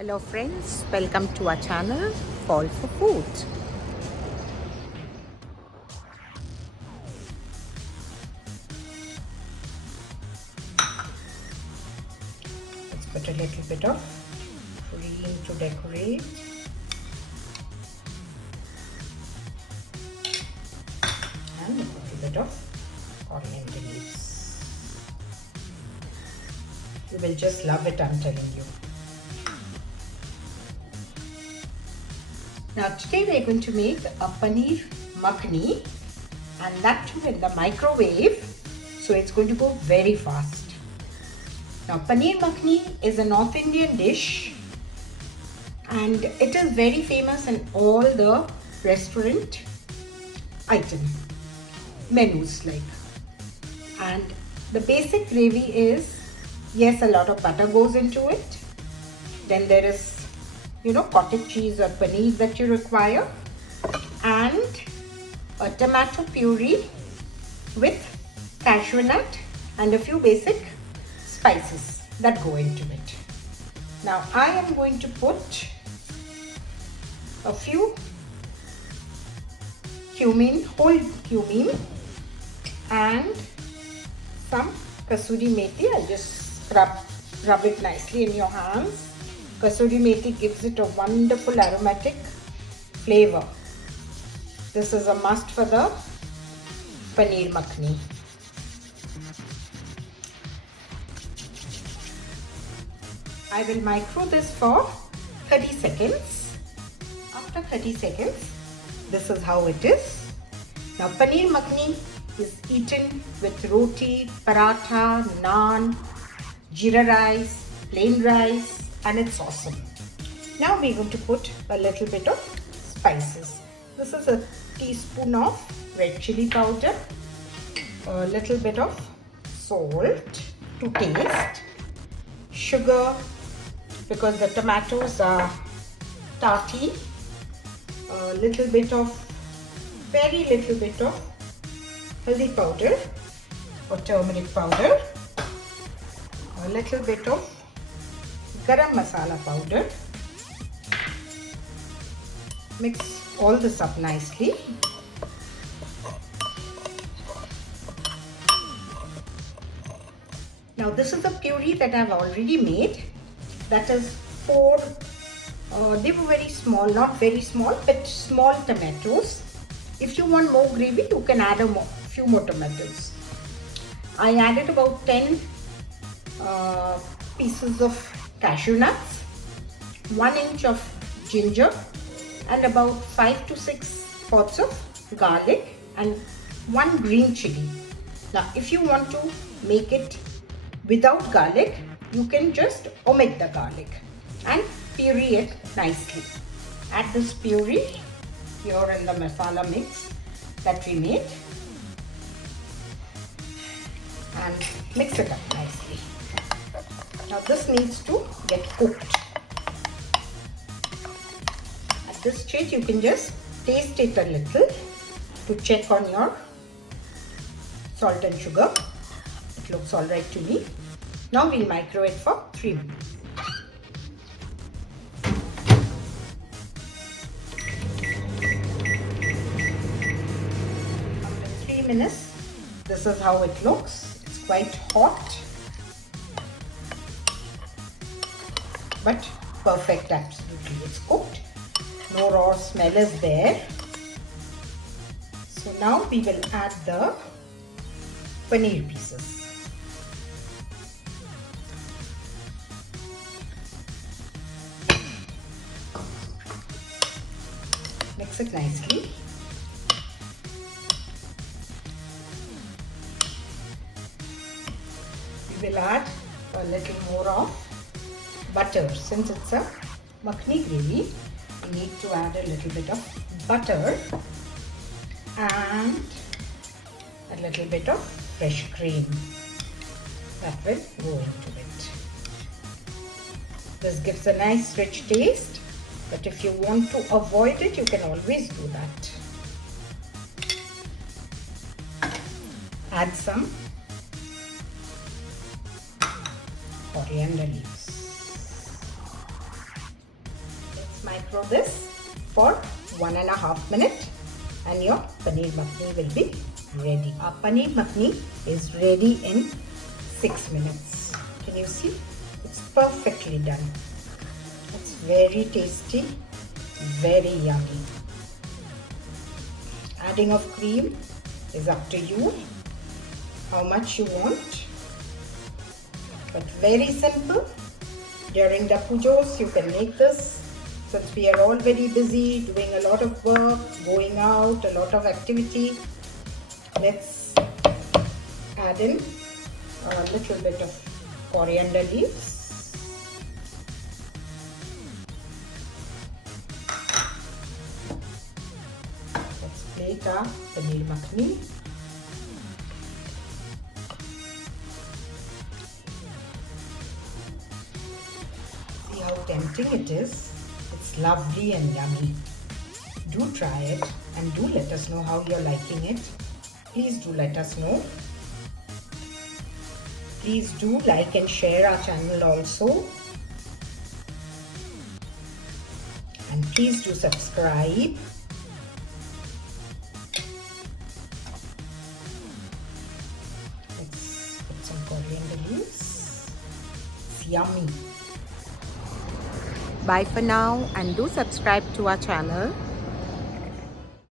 Hello friends, welcome to our channel Call for Food. Let's put a little bit of cream to decorate. And a little bit of coriander leaves. You will just love it, I'm telling you. Now today we are going to make a Paneer Makhni, and that too in the microwave, so it's going to go very fast. Now Paneer Makhni is a North Indian dish and it is very famous in all the restaurant menus like. And the basic gravy is, yes, a lot of butter goes into it. Then there is cottage cheese or paneer that you require, and a tomato puree with cashew nut and a few basic spices that go into it. Now I am going to put a few whole cumin and some kasuri methi. I'll just rub it nicely in your hands. Kasuri methi gives it a wonderful aromatic flavor. This is a must for the Paneer Makhni. I will micro this for 30 seconds. After 30 seconds, this is how it is. Now Paneer Makhni is eaten with roti, paratha, naan, jeera rice, plain rice, and it's awesome. Now we're going to put a little bit of spices. This is a teaspoon of red chili powder, a little bit of salt to taste, sugar because the tomatoes are tarty, a little bit of, very little bit of haldi powder or turmeric powder, a little bit of garam masala powder. Mix all this up nicely. Now this is the puree that I have already made. That is 4, they were very small, not very small, but small tomatoes. If you want more gravy, you can add a few more tomatoes. I added about 10 pieces of cashew nuts, 1 inch of ginger, and about 5 to 6 pods of garlic and 1 green chili. Now if you want to make it without garlic, you can just omit the garlic and puree it nicely. Add this puree here in the masala mix that we made and mix it up nicely. Now this needs to get cooked. At this stage you can just taste it a little to check on your salt and sugar. It looks alright to me. Now we'll micro it for 3 minutes. After 3 minutes, this is how it looks. It's quite hot, but perfect, absolutely. It's cooked. No raw smell is there. So now we will add the paneer pieces. Mix it nicely. We will add a little more of butter. Since it's a makhni gravy, we need to add a little bit of butter and a little bit of fresh cream that will go into it. This gives a nice rich taste, but if you want to avoid it, you can always do that. Add some coriander leaves. Micro this for 1.5 minutes and your Paneer Makhni will be ready. Our Paneer Makhni is ready in 6 minutes. Can you see? It's perfectly done. It's very tasty, very yummy. Adding of cream is up to you, how much you want, but very simple. During the Pujos you can make this, since we are all very busy doing a lot of work, going out, a lot of activity. Let's add in a little bit of coriander leaves. Let's plate our Paneer Makhni. See how tempting it is. It's lovely and yummy. Do try it and do let us know how you're liking it. Please do let us know. Please do like and share our channel also. And please do subscribe. Let's put some coriander leaves. It's yummy. Bye for now and do subscribe to our channel.